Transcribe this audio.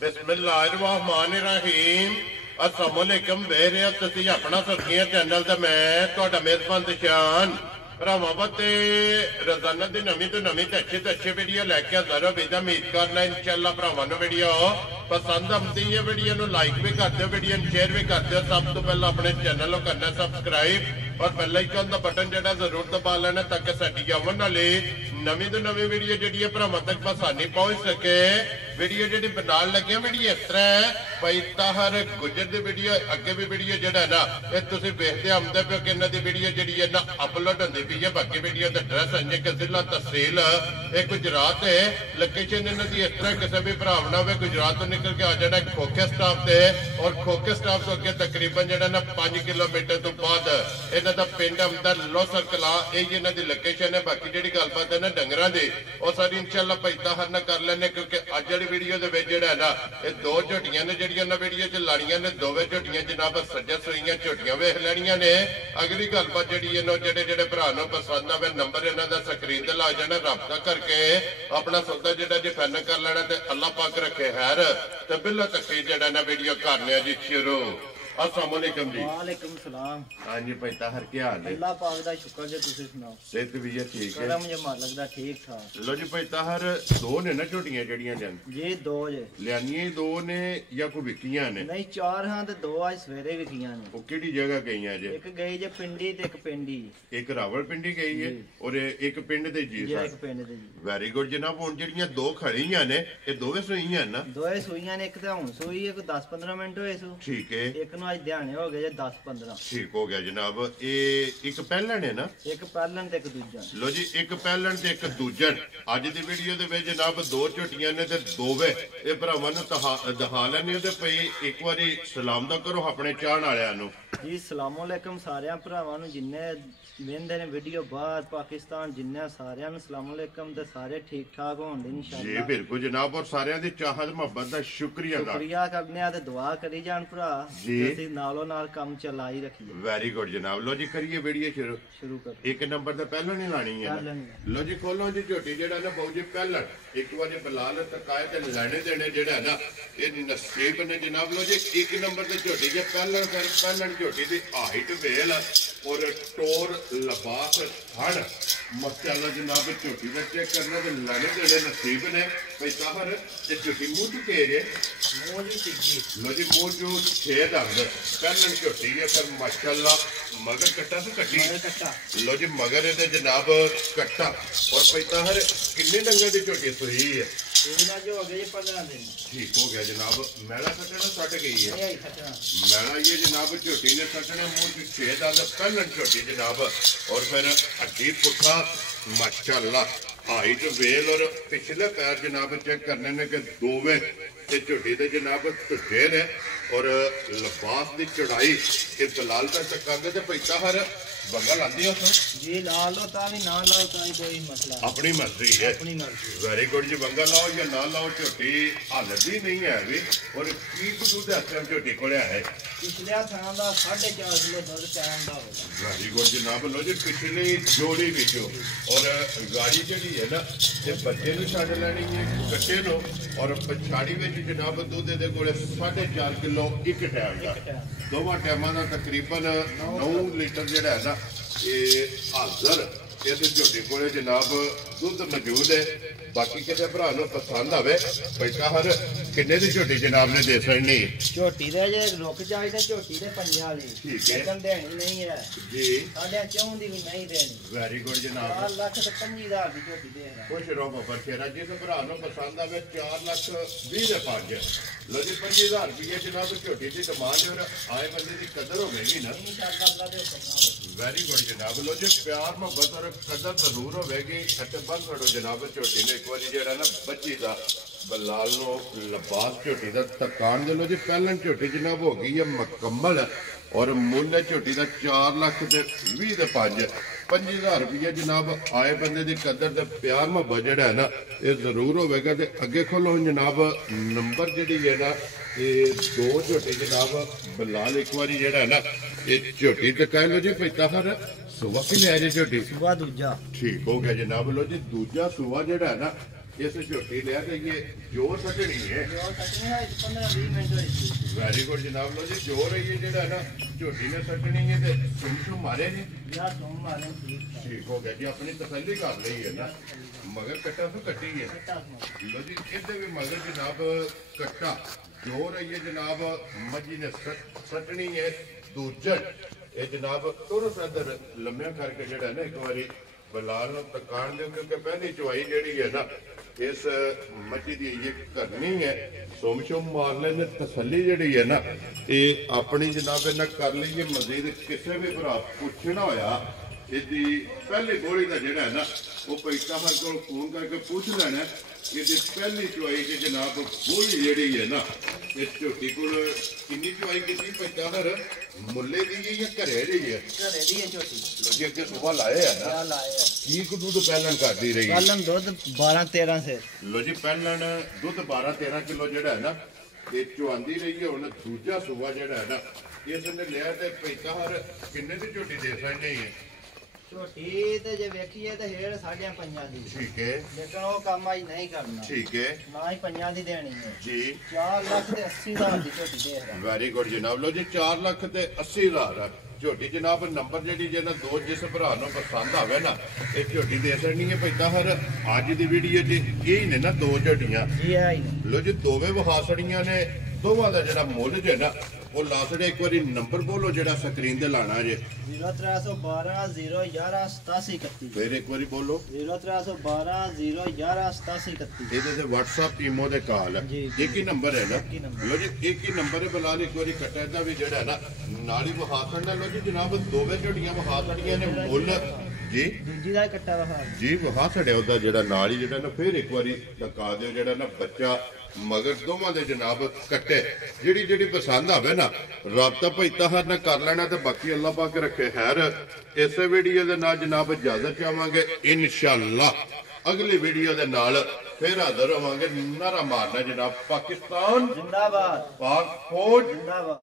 बिस्मिल्लाहिर्रहमानिर्रहीम अस्सलामुअलैकुम वेख रहे हो तुसीं अपना सुर्खियां चैनल ते मैं तुहाडा मेज़बान दिशान भरावां बते रोजाना दी नवीं तो नवीं ते अच्छी वीडियो लैके हाज़र हो बेदा उम्मीद करना इंशाअल्लाह भरावां नूं वीडियो पसंद आती है। वीडियो नूं लाइक भी कर दो, वीडियो नूं शेयर भी कर दो। सब तो पहले अपने चैनल को करना सब्सक्राइब और बेल आइकन दा बटन जिहड़ा जरूर दबा लेना ताकि साडी आवन वाली नवीं तो नवीं वीडियो जिहड़ी है भरावां तक आसानी पहुंच सके। वीडियो जिहड़ी बनान लगे वीडियो इस तरह है भाई ताहर गुजर दी वीडियो अगे भी वीडियो जिहड़ा ना ये तुसीं वेखदे आंदे पिओ कि इन्हां दी वीडियो जिहड़ी है ना अपलोड होंदी पई है। बाकी वीडियो दा एड्रैस अंजे कि जिला तहसील ये गुजरात है। लोकेशन इन्हां दी इस तरह किसी भी भरा ना हो गुजरात तो निकल के आ जाना खोखे स्टाफ से और खोखे स्टाफ तो अगे तकरीबन जिहड़ा ना 5 किलोमीटर तो बाद इन्हां दा पिंड आंदा लोसर कला यही इन्हां दी लोकेशन है। बाकी जिहड़ी गलबात है ना डंगरां दी वो सारी इंशाअल्लाह भाई ताहर ना कर लैने क्योंकि अज जिहड़ी वीडियो दे विच जिहड़ा ना ये दो झोटियां ने जिहड़ियां ना वीडियो च लाड़ियां ने दोवें झोटियां जनाब सज्जे सूईयां झोटियां वेख लैणियां ने। अगली गलबात जिहड़ी है ना जिहड़े जिहड़े भरा नूं पसंद आवे नंबर इन्हां दा स्क्रीन ते ला जाना राबता करके अपना सौदा जिहड़ा जी फाइनल कर लेना ते अल्लाह पाक रखे खैर ते बिल्ला तक जिहड़ा ना वीडियो करने जी शुरू। अस्सलाम वालेकुम जी। वालेकुम सलाम। हां जी भाई ताहर क्या हाल है? अल्लाह पाक दा शुक्र जे तुसी सुनाओ। सेहत भी है ठीक है? मुझे मालक दा ठीक ठाक। लो जी भाई ताहर दो ने ना झोटियां जड़ियां जन जी दो जे लियानियां ही दो ने या कोई विकियां ने? नहीं चार हां ते दो आज सवेरे विकियां ने। वो केड़ी जगह गईयां जे? एक गई जे पिंडी ते एक पिंडी। एक रावलपिंडी गई है और एक पिंड दे जी जी एक पिंड दे जी। वेरी गुड जनाब। हुन जड़ियां दो खड़ियां ने ये दोवें सूईयां ना? दोए सूईयां ने। एक ते हुन सूई है कोई 10-15 मिनट होए सू। ठीक है। एक नु आज ध्याने हो गए 10-15। ठीक हो गया जनाब। ये एक पहलन है ना? एक पहलन ते एक दूजन। लो जी एक पहलन ते एक दूजन अज दी वीडियो दे विच जनाब दो झोटियां ने ते दोवे ये भरावां नूं दिखा लैने ते भई एक बारी सलाम दा करो अपने चाहण वालियां नूं। जी सलामो अलैकुम सारे भरावां नूं जिन्ने वेंदे ने वीडियो बाहर पाकिस्तान जिन्ने सारियां नूं सलामो अलैकुम ते सारे ठीक ठाक होण दे इंशाअल्लाह। जी बिल्कुल जनाब और सारियां दी चाहत मोहब्बत दा शुक्रिया करने आ ते दुआ करी जान भरा जी ਅਸੀਂ ਨਾਲੋਂ ਨਾਲ ਕੰਮ ਚਲਾਈ ਰੱਖੀਏ। वेरी गुड जनाब। लो जी करिए वीडियो शुरू कर। एक नंबर ते पहलन ही लानी है ना? लो जी खोलो जी झोटी जेड़ा ना बहु जी पहलन एक बार बलाल तकाए ते लेने देने जेड़ा ना ये नसीब ने जनाब। लो जी एक नंबर ते झोटी जे पहलन फिर पहलन झोटी दी हाइट वेल और टोर लबास हड़ माशाअल्लाह जनाब झोटी दा चेक करना ते लेने देने नसीब ने भाई ताहर ते झोटी मुंह के रे मुंह जी तिगी। लो जी मुंह जो छे दंद पहलन झोटी है फिर माशाअल्लाह मगर कट्टा तो कट्टी। लो जी मगर ये जनाब कट्टा और भाई ताहर किन्ने डंगर की झोटी सुई है? जो हो गई 15 दिन। ठीक हो गया जनाब। मैला सटना सट गई है मैला ये जनाब झोटी ने सटना मुंह की 6 दंद पहलन झोटी जनाब और फिर हड्डी पुट्ठा माशाअल्लाह हाइट वेल और पिछले पैर जनाब चेक करने ने के दोवे झोटी दे जनाब धुजे ने और लिबास की चढ़ाई ये दलाल तक चकांगे तो पैसा हर बंगल आती है जी ला लो तावी ना लाओ तावी कोई मसला अपनी मर्जी है अपनी मर्जी। वेरी गुड जी बंगल लाओ या ना लाओ झोटी हालत ही नहीं है अभी और की दूध है झोटी को है पिछले थाना दा 4.5 किलो दूध टाइम दा होगा। वेरी गुड जनाब। लो जी पिछली जोड़ी विचो और गाड़ी जी है ना ये बच्चे नूं छड्ड लैनी है कट्टे नो और पछाड़ी विच जनाब दूध दे कोले 4.5 किलो एक टाइम दा दोवां टाइमां दा तकरीबन 9 लीटर जिहड़ा है ना ये हाजर इस झोटी को जनाब दुध मौजूद है। बाकी किसी भरा पसंद आवे पैसा हर किन्ने दी झोटी जनाब ने दे सकनी झोटी दे जे रुक जाए तो झोटी दे 50 वाली ठीक है देनी नहीं है जी साढ़े 4 दी भी नहीं देनी। वेरी गुड जनाब। 4 लाख ते 50,000 दी झोटी दे रहा खुश रहो बाबा शेरा जी तो भरा पसंद आवे 4,20,500 लो जी 50,000 रुपये जनाब झोटी की डिमांड और आए बंदे की कदर हो गई ना इंशाअल्लाह। वेरी गुड जनाब। लो जी प्यार मोहब्बत और कदर जरूर होगी अटे बन खड़ो जनाब झोटी ने एक बार जरा ना बच्ची का बलाल नो लिबास झोटी का तकान दे। लो जी पहलन झोटी जनाब हो गई है मुकम्मल और मुल झोटी का 4,20,500 50,000 रुपये जनाब आए बंदे की कदर ते प्यार मोहब्बत जड़ा है ना ये जरूर होगा। तो अगे खोलो जनाब नंबर जी है ना ये दो झोटी जनाब बलाल एक बार जड़ा है ना ये झोटी तो कह लो जी भाई ताहर सुबह की लिया जी झोटी सुबह दूजा ठीक हो गया जनाब। लो जी दूजा सुबह जड़ा है ना इस झोटी लिया तो ये जोर सटनी है। जो सटनी है 15-20 मिनट होई। वेरी गुड जनाब। लो जी जोर है ये जेड़ा ना झोटी ने सटनी है ते सुम मारे जी या तुम मारे ठीक हो गया जी। अपनी तसल्ली कर ली है ना मगर कट्टा तो कट्टी है। लो जी इधर भी मगर जनाब कट्टा जोर है ये जनाब मजी ने सटनी है दूजन ये जनाब थोड़ा सा इधर लम्या करके जेड़ा ना एक बारी बलाल तकान दो क्योंकि पहली चुवाई जेड़ी है ना इस मच्छी की ये करनी है सुम शुम मार लेने तसली जी है ना ये अपनी जनाब इन्हें कर लीए मजीद किसी भी भरा पूछना होया इसकी पहली गोली का जोड़ा है ना वो पैसा हर को फोन करके पूछ लेना कि पहली चुवाई की जनाब गोली जी है ना इस झोटी को किन्नी चुवाई की पैसा हर मुले दी या घरे दी है घरे दी है झोटी अगे सुबह लाए है ना लाए की को दूध पहलन करती रही है पहलन दूध 12-13 से लो जी पहलन दूध 12-13 किलो जेड़ा है ना ये चुआंदी रही है हुण दूजा सुबह जेड़ा है ना इसने लिया ते पैसा हर किन्ने दी झोटी दे सकने है झोटी ते जे वेखीए ते हेड़ 5.5 दी ठीक है लेकिन वो काम आज नहीं करना ठीक है ना ही 5 दी देनी है जी 4,80,000 दी झोटी दे रहा वेरी गुड जनाब। लो जी 4,80,000 झोटी जनाब नंबर जी जे ना दो जिस भरा नु पसंद आवे ना ये झोटी दे सकनी है पैसा हर अज दी वीडियो च ये ने ना दो झोटियां जी है ही लो जी दोवें वहासड़ियां ने दोवां दा जेड़ा मुੱਲ जे ना वो लासड़े एक बारी नंबर बोलो जेड़ा स्क्रीन ते लाना जे 0312 011 8731 फिर एक बारी बोलो 0312 011 8731 ਇਹਦੇ ਤੇ WhatsApp ਈਮੋ ਦੇ ਕਾਲ ਹੈ ਜੀ। ਇੱਕ ਹੀ ਨੰਬਰ ਹੈ ਨਾ ਇੱਕ ਹੀ ਨੰਬਰ। ਲੋ ਜੀ ਇੱਕ ਹੀ ਨੰਬਰ ਹੈ ਬਲਾਲ ਇੱਕ ਵਾਰੀ ਕੱਟਾ ਇਹਦਾ ਵੀ ਜਿਹੜਾ ਹੈ ਨਾ ਨਾਲ ਹੀ ਵਹਾਸਣ ਦਾ ਲੋ ਜੀ ਜਨਾਬ ਦੋਵੇਂ ਝੋਟੀਆਂ ਵਹਾਸੜੀਆਂ ਨੇ ਮੁੱਲ ਜੀ ਦੂਜੀ ਦਾ ਕੱਟਾ ਵਹਾ ਜੀ ਵਹਾਸੜਿਆ ਉਹਦਾ ਜਿਹੜਾ ਨਾਲ ਹੀ ਜਿਹੜਾ ਨਾ ਫਿਰ ਇੱਕ ਵਾਰੀ ਲਗਾ ਦਿਓ ਜਿਹੜਾ ਨਾ ਬੱਚਾ ਮਗਰ ਦੋਵਾਂ ਦੇ ਜਨਾਬ ਕੱਟੇ ਜਿਹੜੀ ਜਿਹੜੀ ਪਸੰਦ ਆਵੇ ਨਾ ਰਾਬਤਾ ਭਈਤਾ ਹਰ ਨਾਲ ਕਰ ਲੈਣਾ ਤੇ ਬਾਕੀ ਅੱਲਾਹ ਪਾਕ ਰੱਖੇ ਖੈਰ ਇਸੇ ਵੀਡੀਓ ਦੇ ਨਾਲ ਜਨਾਬ ਇਜਾਜ਼ਤ ਚਾਹਾਂਗੇ ਇਨਸ਼ਾਅੱਲਾ ਅਗਲੀ ਵੀਡੀਓ ਦੇ ਨਾਲ ਫਿਰ ਹਾਜ਼ਰ ਹੋਵਾਂਗੇ ਨਾਰਾ ਮਾਰਨਾ ਜਨਾਬ ਪਾਕਿਸਤਾਨ ਜਿੰਦਾਬਾਦ ਪਾਕ ਫੌਜ ਜਿੰਦਾਬਾਦ